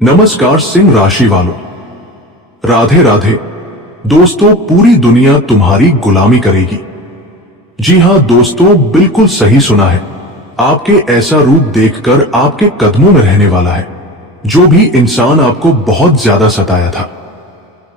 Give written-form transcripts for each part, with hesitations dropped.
नमस्कार सिंह राशि वालों, राधे राधे। दोस्तों, पूरी दुनिया तुम्हारी गुलामी करेगी। जी हां दोस्तों, बिल्कुल सही सुना है। आपके ऐसा रूप देखकर आपके कदमों में रहने वाला है। जो भी इंसान आपको बहुत ज्यादा सताया था,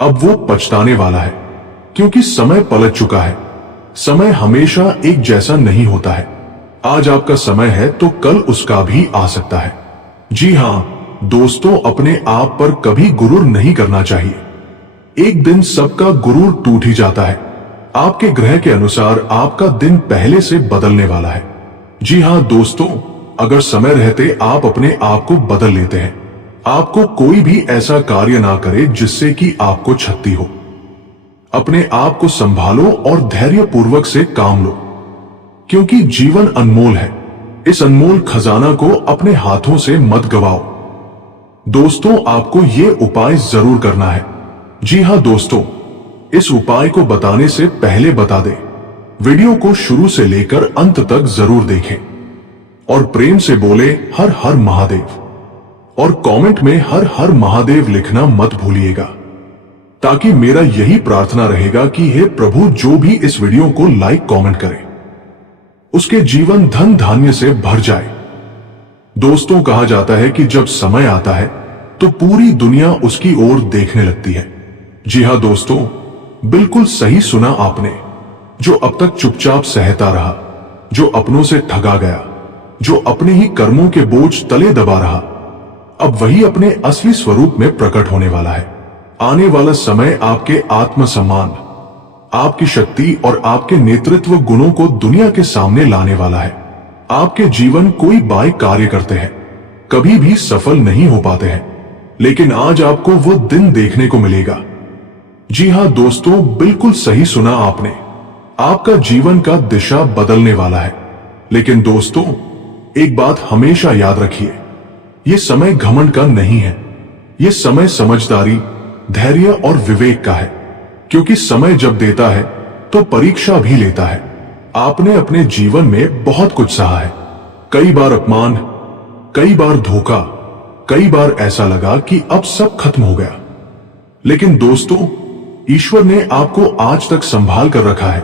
अब वो पछताने वाला है, क्योंकि समय पलट चुका है। समय हमेशा एक जैसा नहीं होता है। आज आपका समय है तो कल उसका भी आ सकता है। जी हां दोस्तों, अपने आप पर कभी गुरूर नहीं करना चाहिए। एक दिन सबका गुरूर टूट ही जाता है। आपके ग्रह के अनुसार आपका दिन पहले से बदलने वाला है। जी हां दोस्तों, अगर समय रहते आप अपने आप को बदल लेते हैं। आपको कोई भी ऐसा कार्य ना करे जिससे कि आपको क्षति हो। अपने आप को संभालो और धैर्यपूर्वक से काम लो, क्योंकि जीवन अनमोल है। इस अनमोल खजाना को अपने हाथों से मत गवाओ। दोस्तों, आपको ये उपाय जरूर करना है। जी हां दोस्तों, इस उपाय को बताने से पहले बता दें, वीडियो को शुरू से लेकर अंत तक जरूर देखें और प्रेम से बोले हर हर महादेव, और कमेंट में हर हर महादेव लिखना मत भूलिएगा, ताकि मेरा यही प्रार्थना रहेगा कि हे प्रभु, जो भी इस वीडियो को लाइक कमेंट करे उसके जीवन धन धान्य से भर जाए। दोस्तों, कहा जाता है कि जब समय आता है तो पूरी दुनिया उसकी ओर देखने लगती है। जी हां दोस्तों, बिल्कुल सही सुना आपने। जो अब तक चुपचाप सहता रहा, जो अपनों से ठगा गया, जो अपने ही कर्मों के बोझ तले दबा रहा, अब वही अपने असली स्वरूप में प्रकट होने वाला है। आने वाला समय आपके आत्मसम्मान, आपकी शक्ति और आपके नेतृत्व गुणों को दुनिया के सामने लाने वाला है। आपके जीवन कोई बाय कार्य करते हैं कभी भी सफल नहीं हो पाते हैं, लेकिन आज आपको वो दिन देखने को मिलेगा। जी हां दोस्तों, बिल्कुल सही सुना आपने। आपका जीवन का दिशा बदलने वाला है। लेकिन दोस्तों, एक बात हमेशा याद रखिए, ये समय घमंड का नहीं है। ये समय समझदारी, धैर्य और विवेक का है। क्योंकि समय जब देता है तो परीक्षा भी लेता है। आपने अपने जीवन में बहुत कुछ सहा है। कई बार अपमान, कई बार धोखा, कई बार ऐसा लगा कि अब सब खत्म हो गया। लेकिन दोस्तों, ईश्वर ने आपको आज तक संभाल कर रखा है।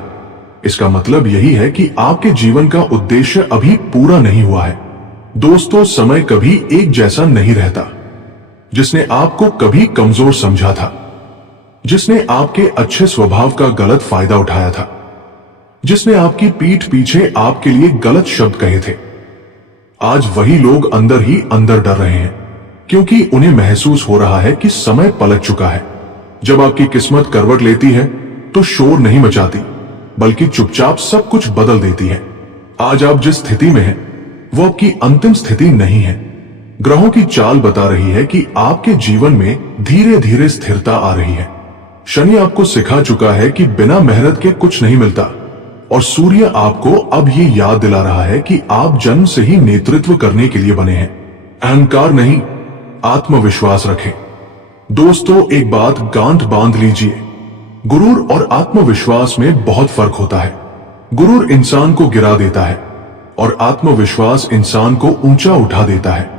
इसका मतलब यही है कि आपके जीवन का उद्देश्य अभी पूरा नहीं हुआ है। दोस्तों, समय कभी एक जैसा नहीं रहता। जिसने आपको कभी कमजोर समझा था, जिसने आपके अच्छे स्वभाव का गलत फायदा उठाया था, जिसने आपकी पीठ पीछे आपके लिए गलत शब्द कहे थे, आज वही लोग अंदर ही अंदर डर रहे हैं, क्योंकि उन्हें महसूस हो रहा है कि समय पलट चुका है। जब आपकी किस्मत करवट लेती है तो शोर नहीं मचाती, बल्कि चुपचाप सब कुछ बदल देती है। आज आप जिस स्थिति में हैं, वो आपकी अंतिम स्थिति नहीं है। ग्रहों की चाल बता रही है कि आपके जीवन में धीरे धीरे स्थिरता आ रही है। शनि आपको सिखा चुका है कि बिना मेहनत के कुछ नहीं मिलता, और सूर्य आपको अब ये याद दिला रहा है कि आप जन्म से ही नेतृत्व करने के लिए बने हैं। अहंकार नहीं, आत्मविश्वास रखें। दोस्तों, एक बात गांठ बांध लीजिए, गुरूर और आत्मविश्वास में बहुत फर्क होता है। गुरूर इंसान को गिरा देता है और आत्मविश्वास इंसान को ऊंचा उठा देता है।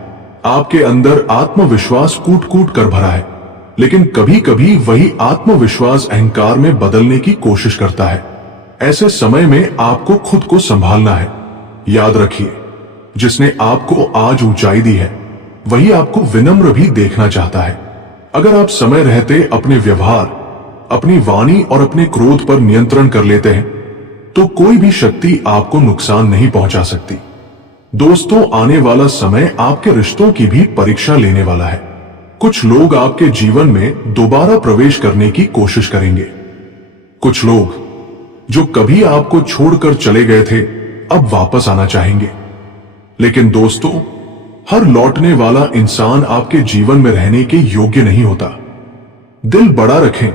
आपके अंदर आत्मविश्वास कूट कूट कर भरा है, लेकिन कभी कभी वही आत्मविश्वास अहंकार में बदलने की कोशिश करता है। ऐसे समय में आपको खुद को संभालना है। याद रखिए, जिसने आपको आज ऊंचाई दी है, वही आपको विनम्र भी देखना चाहता है। अगर आप समय रहते अपने व्यवहार, अपनी वाणी और अपने क्रोध पर नियंत्रण कर लेते हैं, तो कोई भी शक्ति आपको नुकसान नहीं पहुंचा सकती। दोस्तों, आने वाला समय आपके रिश्तों की भी परीक्षा लेने वाला है। कुछ लोग आपके जीवन में दोबारा प्रवेश करने की कोशिश करेंगे। कुछ लोग जो कभी आपको छोड़कर चले गए थे, अब वापस आना चाहेंगे। लेकिन दोस्तों, हर लौटने वाला इंसान आपके जीवन में रहने के योग्य नहीं होता। दिल बड़ा रखें,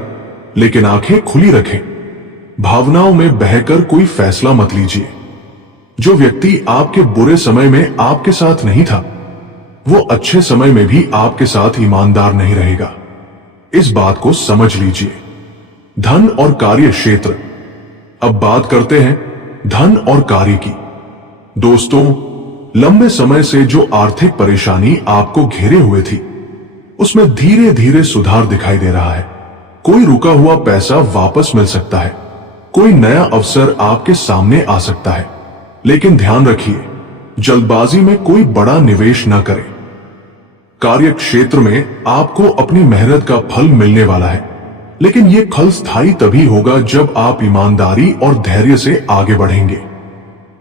लेकिन आंखें खुली रखें। भावनाओं में बहकर कोई फैसला मत लीजिए। जो व्यक्ति आपके बुरे समय में आपके साथ नहीं था, वो अच्छे समय में भी आपके साथ ईमानदार नहीं रहेगा। इस बात को समझ लीजिए। धन और कार्य क्षेत्र। अब बात करते हैं धन और कार्य की। दोस्तों, लंबे समय से जो आर्थिक परेशानी आपको घेरे हुए थी, उसमें धीरे धीरे सुधार दिखाई दे रहा है। कोई रुका हुआ पैसा वापस मिल सकता है, कोई नया अवसर आपके सामने आ सकता है। लेकिन ध्यान रखिए, जल्दबाजी में कोई बड़ा निवेश न करें। कार्य क्षेत्र में आपको अपनी मेहनत का फल मिलने वाला है, लेकिन यह फल स्थायी तभी होगा जब आप ईमानदारी और धैर्य से आगे बढ़ेंगे।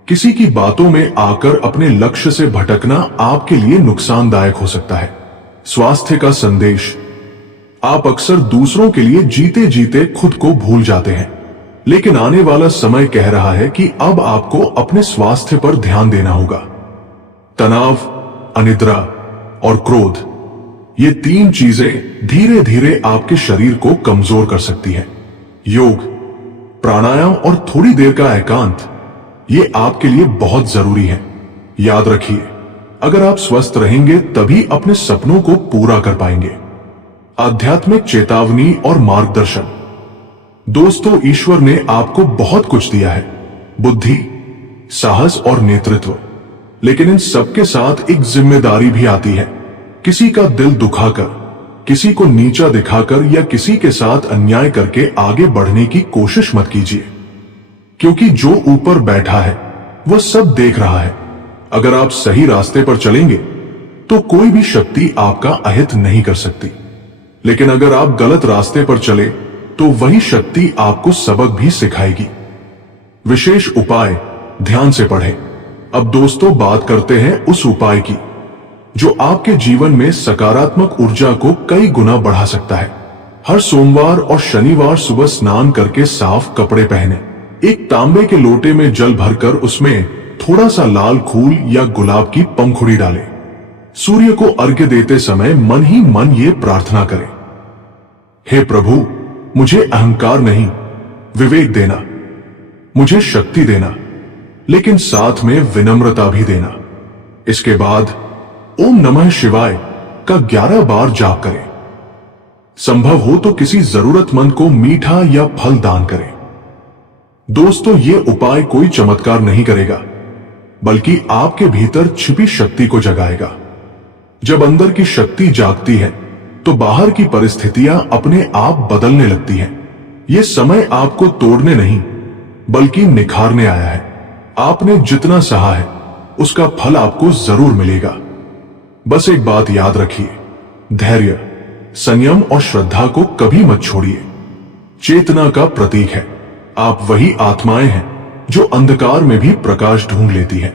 किसी की बातों में आकर अपने लक्ष्य से भटकना आपके लिए नुकसानदायक हो सकता है। स्वास्थ्य का संदेश। आप अक्सर दूसरों के लिए जीते जीते खुद को भूल जाते हैं, लेकिन आने वाला समय कह रहा है कि अब आपको अपने स्वास्थ्य पर ध्यान देना होगा। तनाव, अनिद्रा और क्रोध, ये तीन चीजें धीरे धीरे आपके शरीर को कमजोर कर सकती हैं। योग, प्राणायाम और थोड़ी देर का एकांत, ये आपके लिए बहुत जरूरी है। याद रखिए, अगर आप स्वस्थ रहेंगे तभी अपने सपनों को पूरा कर पाएंगे। आध्यात्मिक चेतावनी और मार्गदर्शन। दोस्तों, ईश्वर ने आपको बहुत कुछ दिया है, बुद्धि, साहस और नेतृत्व, लेकिन इन सबके साथ एक जिम्मेदारी भी आती है। किसी का दिल दुखाकर, किसी को नीचा दिखाकर या किसी के साथ अन्याय करके आगे बढ़ने की कोशिश मत कीजिए, क्योंकि जो ऊपर बैठा है वह सब देख रहा है। अगर आप सही रास्ते पर चलेंगे तो कोई भी शक्ति आपका अहित नहीं कर सकती, लेकिन अगर आप गलत रास्ते पर चले तो वही शक्ति आपको सबक भी सिखाएगी। विशेष उपाय ध्यान से पढ़ें। अब दोस्तों, बात करते हैं उस उपाय की जो आपके जीवन में सकारात्मक ऊर्जा को कई गुना बढ़ा सकता है। हर सोमवार और शनिवार सुबह स्नान करके साफ कपड़े पहने, एक तांबे के लोटे में जल भरकर उसमें थोड़ा सा लाल फूल या गुलाब की पंखुड़ी डालें। सूर्य को अर्घ्य देते समय मन ही मन ये प्रार्थना करें, हे प्रभु, मुझे अहंकार नहीं, विवेक देना, मुझे शक्ति देना, लेकिन साथ में विनम्रता भी देना। इसके बाद ओम नमः शिवाय का 11 बार जाप करें। संभव हो तो किसी जरूरतमंद को मीठा या फल दान करें। दोस्तों, ये उपाय कोई चमत्कार नहीं करेगा, बल्कि आपके भीतर छिपी शक्ति को जगाएगा। जब अंदर की शक्ति जागती है तो बाहर की परिस्थितियां अपने आप बदलने लगती हैं। ये समय आपको तोड़ने नहीं, बल्कि निखारने आया है। आपने जितना सहा है उसका फल आपको जरूर मिलेगा। बस एक बात याद रखिए, धैर्य, संयम और श्रद्धा को कभी मत छोड़िए। चेतना का प्रतीक है। आप वही आत्माएं हैं जो अंधकार में भी प्रकाश ढूंढ लेती हैं।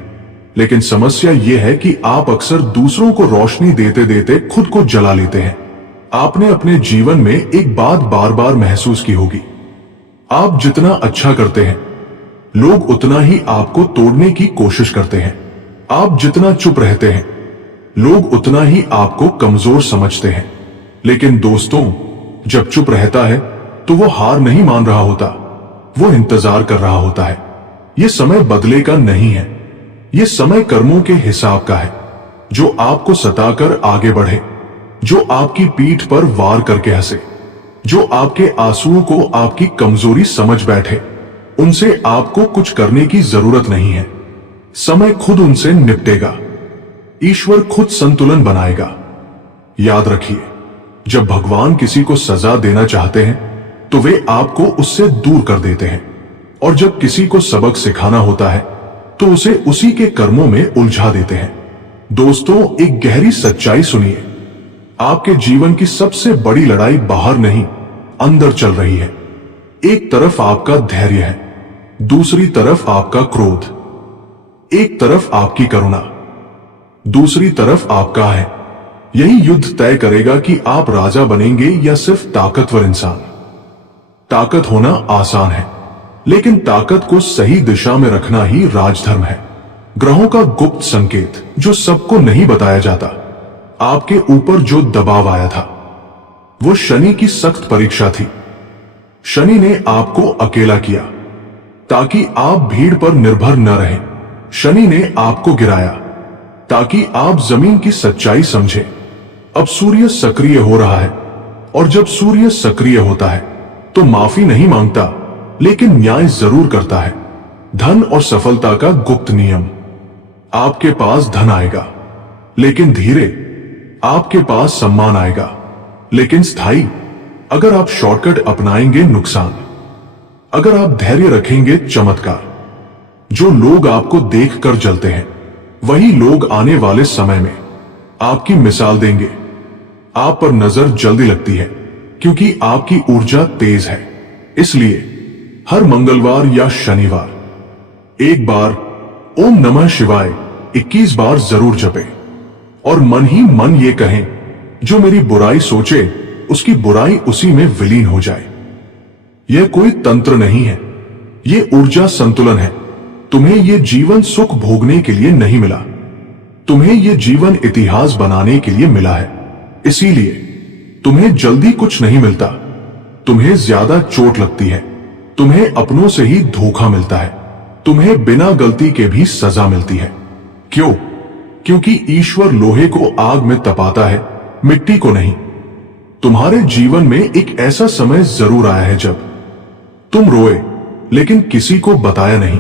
लेकिन समस्या यह है कि आप अक्सर दूसरों को रोशनी देते देते खुद को जला लेते हैं। आपने अपने जीवन में एक बात बार बार महसूस की होगी, आप जितना अच्छा करते हैं लोग उतना ही आपको तोड़ने की कोशिश करते हैं। आप जितना चुप रहते हैं लोग उतना ही आपको कमजोर समझते हैं। लेकिन दोस्तों, जब चुप रहता है तो वो हार नहीं मान रहा होता, वो इंतजार कर रहा होता है। ये समय बदले का नहीं है, ये समय कर्मों के हिसाब का है। जो आपको सताकर आगे बढ़े, जो आपकी पीठ पर वार करके हंसे, जो आपके आंसुओं को आपकी कमजोरी समझ बैठे, उनसे आपको कुछ करने की जरूरत नहीं है। समय खुद उनसे निपटेगा। ईश्वर खुद संतुलन बनाएगा। याद रखिए, जब भगवान किसी को सजा देना चाहते हैं तो वे आपको उससे दूर कर देते हैं, और जब किसी को सबक सिखाना होता है तो उसे उसी के कर्मों में उलझा देते हैं। दोस्तों, एक गहरी सच्चाई सुनिए, आपके जीवन की सबसे बड़ी लड़ाई बाहर नहीं, अंदर चल रही है। एक तरफ आपका धैर्य है, दूसरी तरफ आपका क्रोध, एक तरफ आपकी करुणा, दूसरी तरफ आपका है। यही युद्ध तय करेगा कि आप राजा बनेंगे या सिर्फ ताकतवर इंसान। ताकत होना आसान है, लेकिन ताकत को सही दिशा में रखना ही राजधर्म है। ग्रहों का गुप्त संकेत जो सबको नहीं बताया जाता। आपके ऊपर जो दबाव आया था वो शनि की सख्त परीक्षा थी। शनि ने आपको अकेला किया ताकि आप भीड़ पर निर्भर न रहें। शनि ने आपको गिराया ताकि आप जमीन की सच्चाई समझें। अब सूर्य सक्रिय हो रहा है, और जब सूर्य सक्रिय होता है तो माफी नहीं मांगता, लेकिन न्याय जरूर करता है। धन और सफलता का गुप्त नियम। आपके पास धन आएगा, लेकिन धीरे, आपके पास सम्मान आएगा, लेकिन स्थायी। अगर आप शॉर्टकट अपनाएंगे, नुकसान। अगर आप धैर्य रखेंगे, चमत्कार। जो लोग आपको देखकर जलते हैं, वही लोग आने वाले समय में आपकी मिसाल देंगे। आप पर नजर जल्दी लगती है क्योंकि आपकी ऊर्जा तेज है। इसलिए हर मंगलवार या शनिवार एक बार ओम नमः शिवाय 21 बार जरूर जपें और मन ही मन ये कहें, जो मेरी बुराई सोचे उसकी बुराई उसी में विलीन हो जाए। यह कोई तंत्र नहीं है, यह ऊर्जा संतुलन है। तुम्हें यह जीवन सुख भोगने के लिए नहीं मिला, तुम्हें यह जीवन इतिहास बनाने के लिए मिला है। इसीलिए तुम्हें जल्दी कुछ नहीं मिलता, तुम्हें ज्यादा चोट लगती है, तुम्हें अपनों से ही धोखा मिलता है, तुम्हें बिना गलती के भी सजा मिलती है। क्यों? क्योंकि ईश्वर लोहे को आग में तपाता है, मिट्टी को नहीं। तुम्हारे जीवन में एक ऐसा समय जरूर आया है जब तुम रोए लेकिन किसी को बताया नहीं,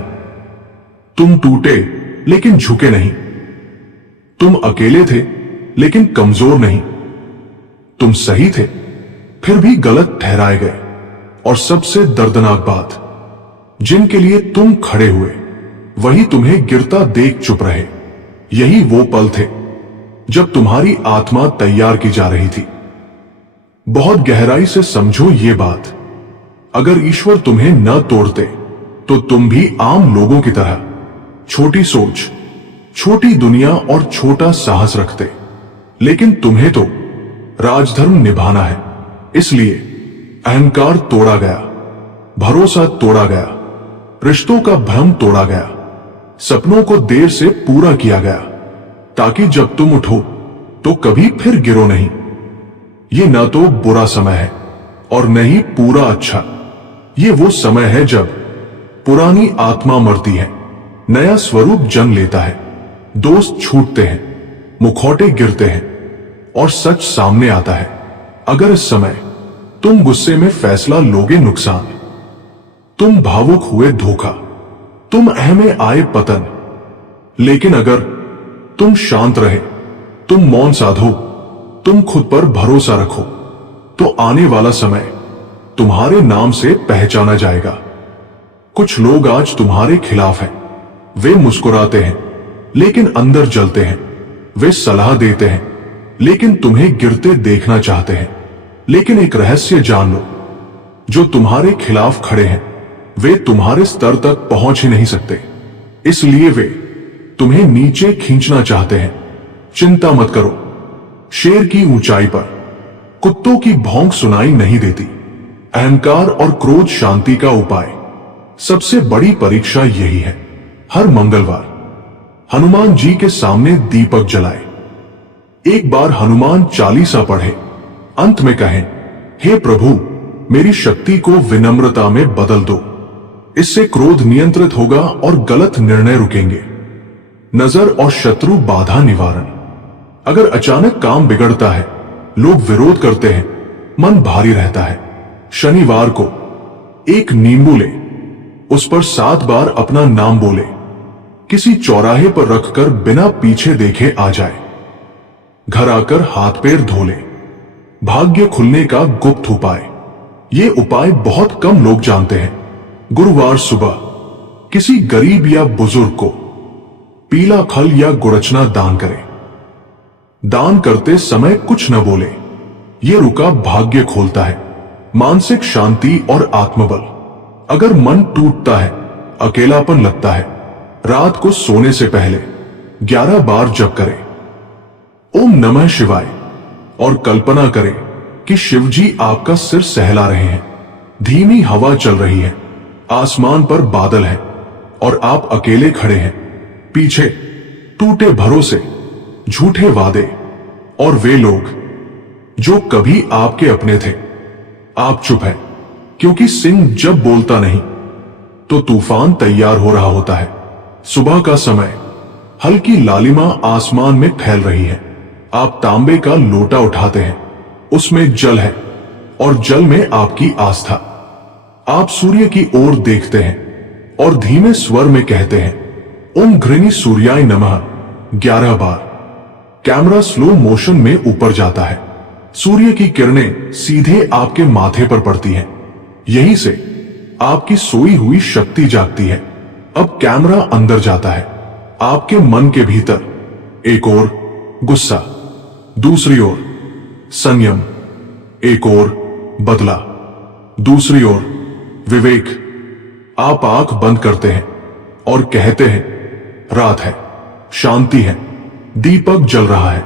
तुम टूटे लेकिन झुके नहीं, तुम अकेले थे लेकिन कमजोर नहीं, तुम सही थे फिर भी गलत ठहराए गए। और सबसे दर्दनाक बात, जिनके लिए तुम खड़े हुए वही तुम्हें गिरता देख चुप रहे। यही वो पल थे जब तुम्हारी आत्मा तैयार की जा रही थी। बहुत गहराई से समझो ये बात, अगर ईश्वर तुम्हें न तोड़ते तो तुम भी आम लोगों की तरह छोटी सोच, छोटी दुनिया और छोटा साहस रखते। लेकिन तुम्हें तो राजधर्म निभाना है, इसलिए अहंकार तोड़ा गया, भरोसा तोड़ा गया, रिश्तों का भ्रम तोड़ा गया, सपनों को देर से पूरा किया गया, ताकि जब तुम उठो तो कभी फिर गिरो नहीं। ये ना तो बुरा समय है और न ही पूरा अच्छा। ये वो समय है जब पुरानी आत्मा मरती है, नया स्वरूप जन्म लेता है, दोस्त छूटते हैं, मुखौटे गिरते हैं और सच सामने आता है। अगर इस समय तुम गुस्से में फैसला लोगे, नुकसान। तुम भावुक हुए, धोखा। तुम अहमे आए, पतन। लेकिन अगर तुम शांत रहे, तुम मौन साधो, तुम खुद पर भरोसा रखो, तो आने वाला समय तुम्हारे नाम से पहचाना जाएगा। कुछ लोग आज तुम्हारे खिलाफ हैं, वे मुस्कुराते हैं लेकिन अंदर जलते हैं, वे सलाह देते हैं लेकिन तुम्हें गिरते देखना चाहते हैं। लेकिन एक रहस्य जान लो, जो तुम्हारे खिलाफ खड़े हैं वे तुम्हारे स्तर तक पहुंच ही नहीं सकते, इसलिए वे तुम्हें नीचे खींचना चाहते हैं। चिंता मत करो, शेर की ऊंचाई पर कुत्तों की भौंक सुनाई नहीं देती। अहंकार और क्रोध शांति का उपाय। सबसे बड़ी परीक्षा यही है, हर मंगलवार हनुमान जी के सामने दीपक जलाए। एक बार हनुमान चालीसा पढ़े, अंत में कहें, हे प्रभु, मेरी शक्ति को विनम्रता में बदल दो। इससे क्रोध नियंत्रित होगा और गलत निर्णय रुकेंगे। नजर और शत्रु बाधा निवारण। अगर अचानक काम बिगड़ता है, लोग विरोध करते हैं, मन भारी रहता है, शनिवार को एक नींबू ले, उस पर 7 बार अपना नाम बोले, किसी चौराहे पर रखकर बिना पीछे देखे आ जाए, घर आकर हाथ पैर धो ले। भाग्य खुलने का गुप्त उपाय। ये उपाय बहुत कम लोग जानते हैं। गुरुवार सुबह किसी गरीब या बुजुर्ग को पीला फल या गुड़चना दान करें। दान करते समय कुछ न बोले, ये रुका भाग्य खोलता है, मानसिक शांति और आत्मबल। अगर मन टूटता है, अकेलापन लगता है, रात को सोने से पहले 11 बार जप करें ओम नमः शिवाय और कल्पना करें कि शिवजी आपका सिर सहला रहे हैं। धीमी हवा चल रही है, आसमान पर बादल है और आप अकेले खड़े हैं। पीछे टूटे भरोसे, झूठे वादे और वे लोग जो कभी आपके अपने थे। आप चुप हैं क्योंकि सिंह जब बोलता नहीं तो तूफान तैयार हो रहा होता है। सुबह का समय, हल्की लालिमा आसमान में फैल रही है। आप तांबे का लोटा उठाते हैं, उसमें जल है और जल में आपकी आस्था। आप सूर्य की ओर देखते हैं और धीमे स्वर में कहते हैं, ओम घृणी सूर्याय नमः 11 बार। कैमरा स्लो मोशन में ऊपर जाता है। सूर्य की किरणें सीधे आपके माथे पर पड़ती हैं। यहीं से आपकी सोई हुई शक्ति जागती है। अब कैमरा अंदर जाता है, आपके मन के भीतर। एक ओर गुस्सा, दूसरी ओर संयम, एक ओर बदला, दूसरी ओर विवेक। आप आंख बंद करते हैं और कहते हैं, रात है, शांति है, दीपक जल रहा है।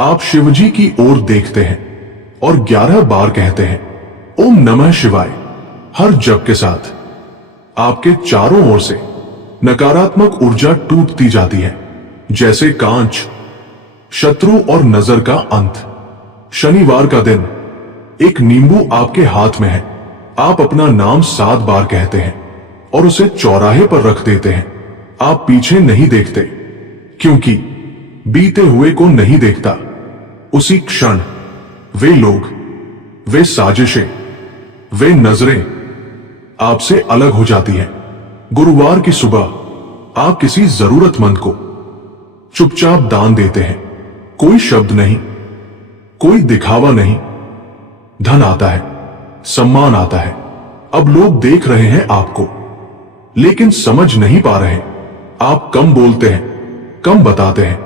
आप शिवजी की ओर देखते हैं और 11 बार कहते हैं, ओम नमः शिवाय। हर जप के साथ आपके चारों ओर से नकारात्मक ऊर्जा टूटती जाती है, जैसे कांच। शत्रु और नजर का अंत। शनिवार का दिन, एक नींबू आपके हाथ में है। आप अपना नाम 7 बार कहते हैं और उसे चौराहे पर रख देते हैं। आप पीछे नहीं देखते, क्योंकि बीते हुए को नहीं देखता। उसी क्षण वे लोग, वे साजिशें, वे नजरें आपसे अलग हो जाती हैं। गुरुवार की सुबह आप किसी जरूरतमंद को चुपचाप दान देते हैं। कोई शब्द नहीं, कोई दिखावा नहीं। धन आता है, सम्मान आता है। अब लोग देख रहे हैं आपको, लेकिन समझ नहीं पा रहे। आप कम बोलते हैं, कम बताते हैं,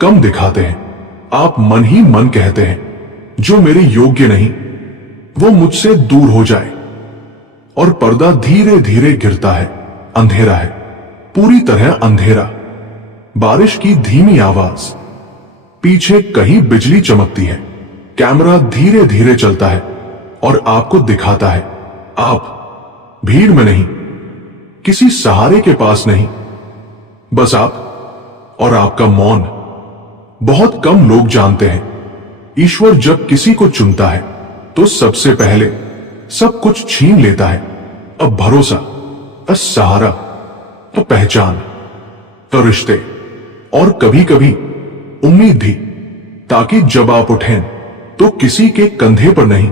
कम दिखाते हैं। आप मन ही मन कहते हैं, जो मेरे योग्य नहीं वो मुझसे दूर हो जाए। और पर्दा धीरे धीरे गिरता है। अंधेरा है, पूरी तरह अंधेरा। बारिश की धीमी आवाज, पीछे कहीं बिजली चमकती है। कैमरा धीरे धीरे चलता है और आपको दिखाता है, आप भीड़ में नहीं, किसी सहारे के पास नहीं, बस आप और आपका मौन। बहुत कम लोग जानते हैं, ईश्वर जब किसी को चुनता है तो सबसे पहले सब कुछ छीन लेता है। अब भरोसा, अब सहारा, तो पहचान, तो रिश्ते, और कभी कभी उम्मीद भी, ताकि जब आप उठें तो किसी के कंधे पर नहीं,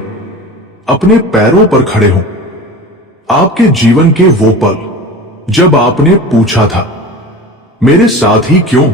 अपने पैरों पर खड़े हों। आपके जीवन के वो पल जब आपने पूछा था, मेरे साथ ही क्यों?